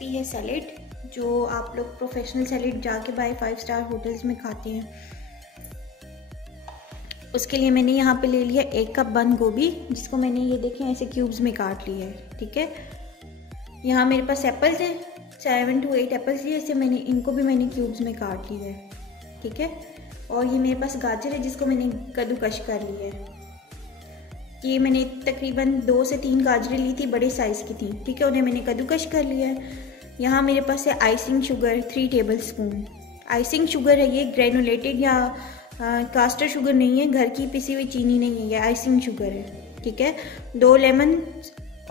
Recipe है salad, जो आप लोग प्रोफेशनल सैलेड जाके बाय 5 स्टार होटल्स में खाते हैं। उसके लिए मैंने यहाँ पे ले लिया 1 कप बंद गोभी, जिसको मैंने ये देखें ऐसे क्यूब्स में काट लिया है। ठीक है, यहाँ मेरे पास एप्पल्स हैं, 7 to 8 एप्पल्स लिए, इसे इनको भी मैंने क्यूब्स में काट लिया है। ठीक है, और ये मेरे पास गाजर है जिसको मैंने कद्दूकश कर लिया है। ये मैंने तकरीबन 2 से 3 गाजरें ली थी, बड़े साइज़ की थी। ठीक है, उन्हें मैंने कद्दूकश कर लिया है। यहाँ मेरे पास है icing sugar 3 table spoon. Icing sugar है ये, ग्रेनुलेटेड या कास्टर शुगर नहीं है, घर की पिसी हुई चीनी नहीं है, ये आइसिंग शुगर है। ठीक है, 2 लेमन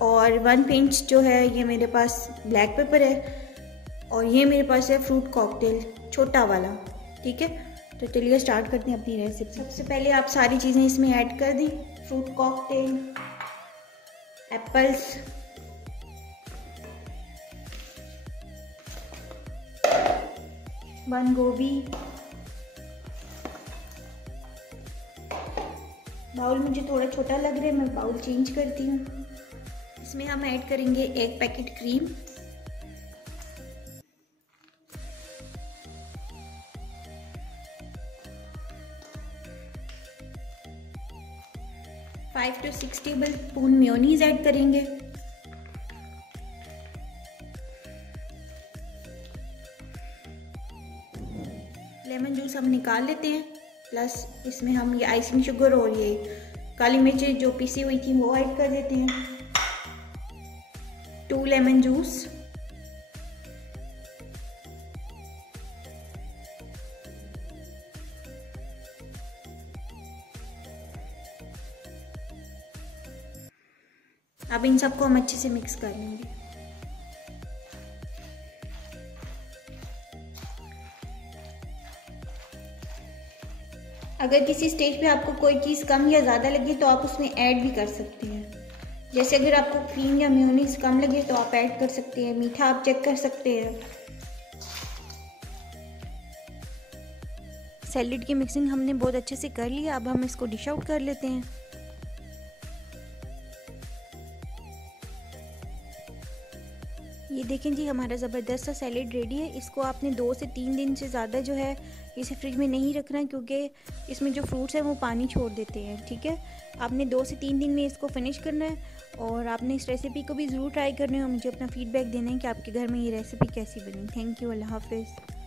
और 1 पिंच जो है ये मेरे पास ब्लैक पेपर है, और ये मेरे पास है फ्रूट कॉकटेल छोटा वाला। ठीक है, तो चलिए स्टार्ट करते हैं अपनी रेसिपी। सबसे पहले आप सारी चीज़ें इसमें ऐड कर दें, फ्रूट कॉकटेल, एप्पल्स, बंद गोभी। बाउल मुझे थोड़ा छोटा लग रहा है, मैं बाउल चेंज करती हूँ। इसमें हम ऐड करेंगे 1 packet cream, 5 to 6 table spoon mayonnaise add करेंगे, लेमन जूस हम निकाल लेते हैं, प्लस इसमें हम ये आइसिंग शुगर और ये काली मिर्च जो पीसी हुई थी वो ऐड कर देते हैं, 2 लेमन जूस, अब इन सबको हम अच्छे से मिक्स कर लेंगे। अगर किसी स्टेज पे आपको कोई चीज़ कम या ज़्यादा लगे तो आप उसमें ऐड भी कर सकते हैं। जैसे अगर आपको क्रीम या मेयोनीज कम लगे तो आप ऐड कर सकते हैं, मीठा आप चेक कर सकते हैं। सैलेड की मिक्सिंग हमने बहुत अच्छे से कर लिया, अब हम इसको डिश आउट कर लेते हैं। ये देखें जी, हमारा ज़बरदस्त सा सैलेड रेडी है। इसको आपने 2 से 3 दिन से ज़्यादा जो है इसे फ्रिज में नहीं रखना, क्योंकि इसमें जो फ्रूट्स हैं वो पानी छोड़ देते हैं। ठीक है, आपने 2 से 3 दिन में इसको फिनिश करना है, और आपने इस रेसिपी को भी ज़रूर ट्राई करना है और मुझे अपना फीडबैक देना है कि आपके घर में ये रेसिपी कैसी बनी। थैंक यू, अल्लाह हाफ़िज़।